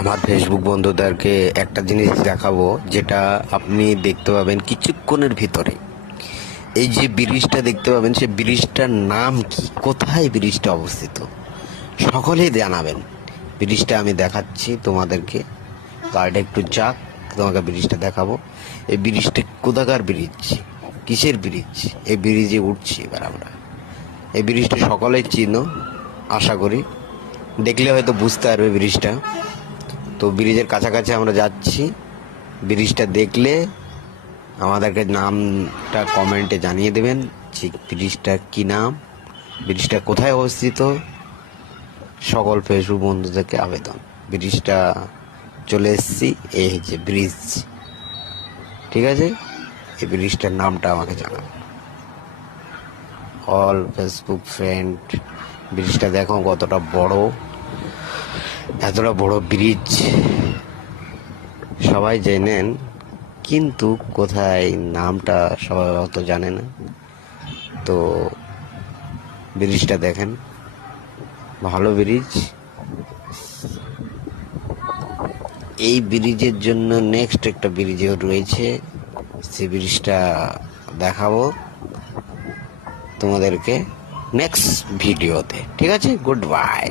আমার ফেসবুক বন্ধুদেরকে একটা জিনিস দেখাবো, যেটা আপনি দেখতে পাবেন কিছুক্ষণের ভিতরে। এই যে ব্রিজটা দেখতে পাবেন, সে ব্রিজটার নাম কি, কোথায় ব্রিজটা অবস্থিত, সকলেই জানাবেন। ব্রিজটা আমি দেখাচ্ছি তোমাদেরকে, গাড়িটা একটু যাক, তোমাকে ব্রিজটা দেখাবো। এই ব্রিজটা কোথাকার ব্রিজ, কিসের ব্রিজ, এই ব্রিজে উঠছি এবার আমরা। এই ব্রিজটা সকলেই চিনো আশা করি, দেখলে হয়তো বুঝতে পারবে ব্রিজটা। তো ব্রিজের কাছাকাছি আমরা যাচ্ছি। ব্রিজটা দেখলে আমাদেরকে নামটা কমেন্টে জানিয়ে দেবেন যে ব্রিজটার কী নাম, ব্রিজটা কোথায় অবস্থিত। সকল ফেসবুক বন্ধুদেরকে আবেদন, ব্রিজটা চলে এসেছি, এই যে ব্রিজ, ঠিক আছে। এই ব্রিজটার নামটা আমাকে জানাবেন অল ফেসবুক ফ্রেন্ড। ব্রিজটা দেখো কতটা বড়, এতটা বড় ব্রিজ সবাই জেনেন, কিন্তু কোথায় নামটা সবাই অত জানে না। তো ব্রিজটা দেখেন, ভালো ব্রিজ। এই ব্রিজের জন্য নেক্সট একটা ব্রিজও রয়েছে, সেই ব্রিজটা দেখাবো তোমাদেরকে নেক্সট ভিডিওতে, ঠিক আছে। Good bye.